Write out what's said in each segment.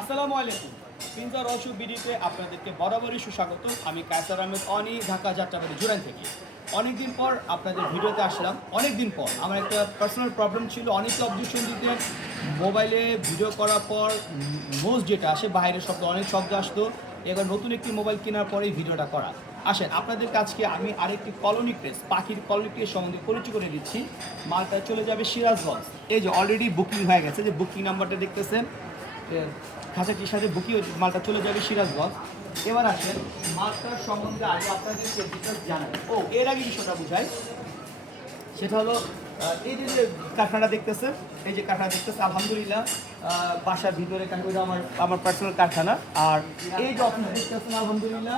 আসসালামু আলাইকুম। পিনজার রশু বিডিতে আপনাদেরকে বরাবরই সুস্বাগত। আমি কায়সার আহমেদ অনি, ঢাকা যাত্রাবাড়ি জুরাইন থেকে। অনেকদিন পর আপনাদের ভিডিওতে আসলাম। অনেক দিন পর আমার একটা পার্সোনাল প্রবলেম ছিল, অনেকে অবজেকশন দিতেন। মোবাইলে ভিডিও করার পর নোজ যেটা আসে বাইরের শব্দ, অনেক শব্দ আসতো। এবার নতুন একটি মোবাইল কেনার পরেই ভিডিওটা করা। আসেন আপনাদের কাছকে আমি আরেকটি কলোনি প্রেস, পাখির কলোনি প্রেস সম্বন্ধে পরিচয় করে দিচ্ছি। মালটা চলে যাবে সিরাজগঞ্জ। এই যে অলরেডি বুকিং হয়ে গেছে, যে বুকিং নাম্বারটা দেখতেছেন, খাঁচাটির সাথে বুকিং মালটা চলে যাবে সিরাজগঞ্জ। এবার আসেন মালটার সম্বন্ধে আগে আপনাদেরকে ডিটেলস জানাই। এর আগে বিষয়টা বুঝাই, সেটা হলো এই যে কারখানাটা দেখতেছেন, এই যে কারখানা দেখতেছে আলহামদুলিল্লাহ বাসার ভিতরে কারখানা আমার পার্সোনাল কারখানা। আর এই যে অফিস দেখতেছেন আলহামদুলিল্লাহ,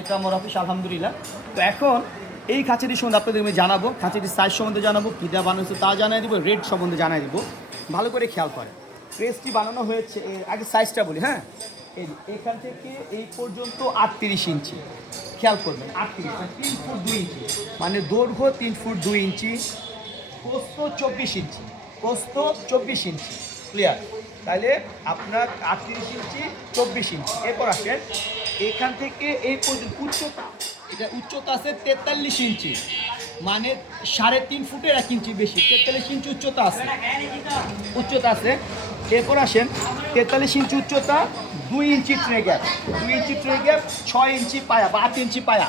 এটা আমার অফিস, আলহামদুলিল্লাহ। তো এখন এই খাঁচাটির সম্বন্ধে আপনাদের আমি জানাবো, খাঁচাটির সাইজ সম্বন্ধে জানাবো, কীটা বানানো তা জানাই দিব, রেট সম্বন্ধে জানাই দিব। ভালো করে খেয়াল করেন, প্রেসটি বানানো হয়েছে, এর আগে সাইজটা বলি। হ্যাঁ, এই এখান থেকে এই পর্যন্ত 38 ইঞ্চি। খেয়াল করবেন 38, 3 ফুট 2 ইঞ্চি, মানে দৈর্ঘ্য 3 ফুট 2 ইঞ্চি, প্রস্থ 24 ইঞ্চি, প্রস্থ 24 ইঞ্চি। ক্লিয়ার? তাহলে আপনার 38 ইঞ্চি 24 ইঞ্চি। এরপর আসেন এখান থেকে এই পর্যন্ত উচ্চতা, এটা উচ্চতা আছে 43 ইঞ্চি, মানে 3.5 ফুটের 1 ইঞ্চি বেশি, 43 ইঞ্চি উচ্চতা আছে। এরপর আসেন 43 ইঞ্চি উচ্চতা, 2 ইঞ্চি ট্রে গ্যাপ, 6 ইঞ্চি পায়া বা 8 ইঞ্চি পায়া।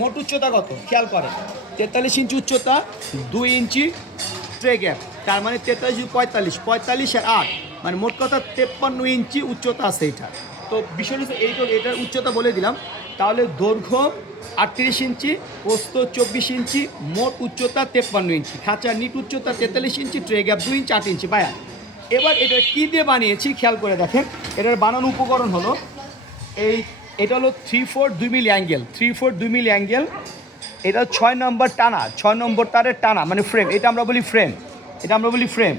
মোট উচ্চতা কত খেয়াল করেন, 43 ইঞ্চি উচ্চতা, 2 ইঞ্চি ট্রে গ্যাপ, তার মানে 43, 45 আর 8, মানে মোট কথা 53 ইঞ্চি উচ্চতা আছে এটা। তো বিষয় হচ্ছে এটার উচ্চতা বলে দিলাম। তাহলে দৈর্ঘ্য 38 ইঞ্চি, প্রস্থ 24 ইঞ্চি, মোট উচ্চতা 53 ইঞ্চি, খাঁচার নিট উচ্চতা 43 ইঞ্চি, ট্রে গ্যাপ 2 ইঞ্চি, 8 ইঞ্চি পায়া। এবার এটা কী দিয়ে বানিয়েছি খেয়াল করে দেখেন। এটার বানানো উপকরণ হলো এটা হলো 3/4 2 মিলি অ্যাঙ্গেল, 3/4 2 মিলি অ্যাঙ্গেল। এটা 6 নম্বর টানা, 6 নম্বর তারের টানা, মানে ফ্রেম, এটা আমরা বলি ফ্রেম।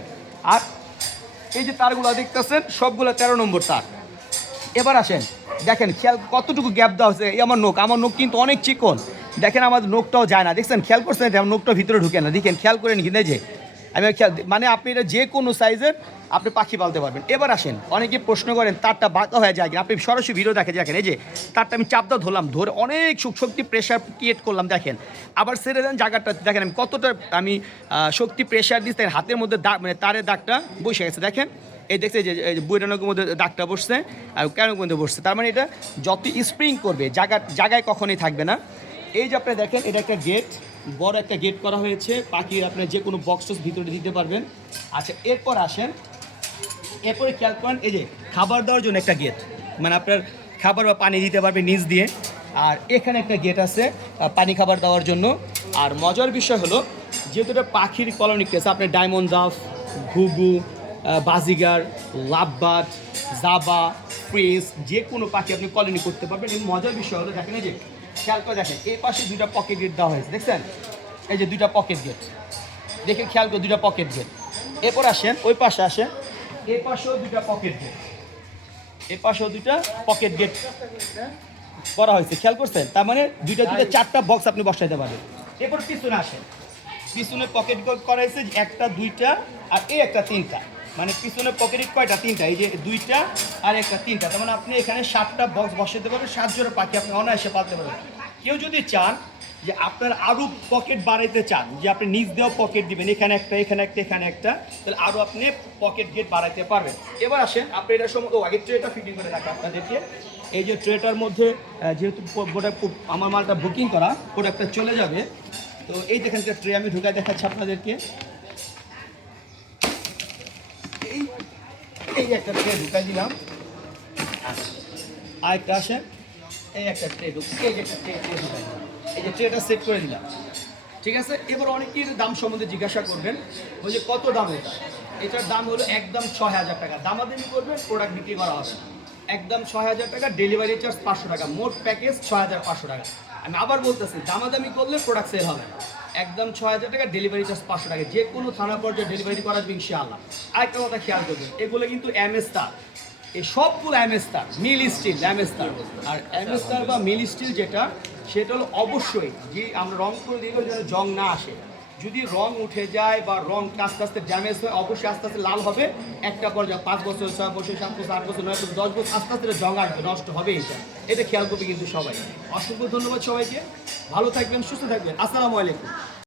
আর এই যে তারগুলো দেখতেছেন সবগুলো 13 নম্বর তার। এবার আসেন দেখেন খেয়াল কতটুকু গ্যাপ দেওয়া হচ্ছে। এই আমার নোক কিন্তু অনেক চিকন, দেখেন আমাদের নোকটাও যায় না, দেখছেন? খেয়াল করছেন আমার নোকটা ভিতরে ঢুকে না, দেখেন খেয়াল করে নিন যে আমি মানে আপনি এটা যে কোনো সাইজের আপনি পাখি পালতে পারবেন। এবার আসেন অনেকে প্রশ্ন করেন তারটা বাঁকা হয়ে যায় কিনা, আপনি সরাসরি ভিডিও দেখেন এই যে তারটা আমি চাপটা ধরলাম, ধরে অনেক শক্তি প্রেশার ক্রিয়েট করলাম, দেখেন আবার ছেড়ে দেন জায়গাটা, দেখেন আমি কতটা শক্তি প্রেশার দিচ্ছি, হাতের মধ্যে দাগ, মানে তারের দাগটা বসে গেছে, দেখেন এই দেখছে যে বুড়ানোর মধ্যে দাগটা বসছে আর কেন মধ্যে বসছে, তার মানে এটা যত স্প্রিং করবে জায়গায় কখনোই থাকবে না। এই যে আপনি দেখেন এটা একটা গেট, বড় একটা গেট করা হয়েছে, পাখির আপনার যে কোনো বক্স ভিতরে দিতে পারবেন। আচ্ছা এরপর আসেন, এরপরে খেয়াল করেন এই যে খাবার দেওয়ার জন্য একটা গেট, মানে আপনার খাবার বা পানি দিতে পারবে নিচ দিয়ে। আর এখানে একটা গেট আছে পানি খাবার দেওয়ার জন্য। আর মজার বিষয় হলো যেহেতু এটা পাখির কলোনি প্লেস, আপনার ডায়মন্ড ডাফ, ঘুঘু, বাজিগার, লাভবার্ড, জাবা, ফ্রেস, যে কোনো পাখি আপনি কলোনি করতে পারবেন। এবং মজার বিষয় হলো দেখেন এই যে খেয়াল করে দেখেন এই পাশে 2টা পকেট গেট দেওয়া হয়েছে, দেখছেন? এই যে 2টা পকেট গেট, দেখে খেয়াল করে 2টা পকেট গেট। এরপর আসেন ওই পাশে আসেন, এই পাশেও 2টা পকেট গেট, এই পাশেও 2টা পকেট গেট করা হয়েছে, খেয়াল করছেন? তার মানে 2টা 4টা বক্স আপনি বসাইতে পারবেন। এরপর পিছনে আসেন, পিছনে পকেট গেট করা হয়েছে 1টা 2টা আর এই একটা 3টা, মানে পিছনে পকেট কয়টা 3টা, এই যে 2টা আর একটা 3টা, তার মানে আপনি এখানে 7টা বক্স বসাতে পারবেন, 7 জোড়া পাখি আপনি অনায়াসে পালতে পারবেন। কেউ যদি চান যে আপনার আরও পকেট বাড়াইতে চান, যে আপনি নিচ দিয়েও পকেট দিবেন, এখানে একটা এখানে একটা এখানে একটা, তাহলে আরও আপনি পকেট গেট বাড়াইতে পারবেন। এবার আসেন আপনি এটার সম্বন্ধে আগে ট্রেটা ফিটিং করে রাখা আপনাদেরকে। এই যে ট্রেটার মধ্যে যেহেতু আমার মালটা বুকিং করা, প্রোডাক্টটা চলে যাবে, তো এই দেখেন একটা ট্রে আমি ঢুকায় দেখাচ্ছি আপনাদেরকে। এই একটা ট্রে ঢুকাই দিলাম, আরেকটা আসেন এই একটা ট্রে ঢুকিয়ে এই যে একটা ট্রে ঢুকাই দিলাম, এই যে ট্রেটা সেট করে দিলাম, ঠিক আছে? এবার অনেকের দাম সম্বন্ধে জিজ্ঞাসা করবেন, ওই যে কত দাম এটা, এটার দাম হলো একদম 6,000 টাকা। দামাদামি করবেন প্রোডাক্ট বিক্রি করা হবে একদম 6,000 টাকা, ডেলিভারি চার্জ 500 টাকা, মোট প্যাকেজ 6,500 টাকা। আমি আবার বলতেছি দামাদামি করলে প্রোডাক্ট সেল হবে না, একদম 6,000 টাকা, ডেলিভারি চার্জ 500 টাকা, যে কোনো থানা পর্যায়ে ডেলিভারি করা যাবে ইনশাআল্লাহ। আরেকটা কথা খেয়াল করবেন, এগুলো কিন্তু এমএস তার, এই সবগুলো এমএস তার, মিল স্টিল এমএস তার। আর এমএস তার বা মিল স্টিল যেটা, সেটা হলো অবশ্যই যে আমরা রং করে দিলে যেন জং না আসে, যদি রং উঠে যায় বা রং আস্তে আস্তে ড্যামেজ হয়, অবশ্যই আস্তে আস্তে লাল হবে। একটা পর্যায়ে 5 বছর, 6 বছর, 7 বছর, 8 বছর, 9 বছর, 10 বছর আস্তে আস্তে জং আসবে, নষ্ট হবে। এটা খেয়াল করবে কিন্তু সবাই। অসংখ্য ধন্যবাদ সবাইকে, ভালো থাকবেন, সুস্থ থাকবেন। আসসালামু আলাইকুম।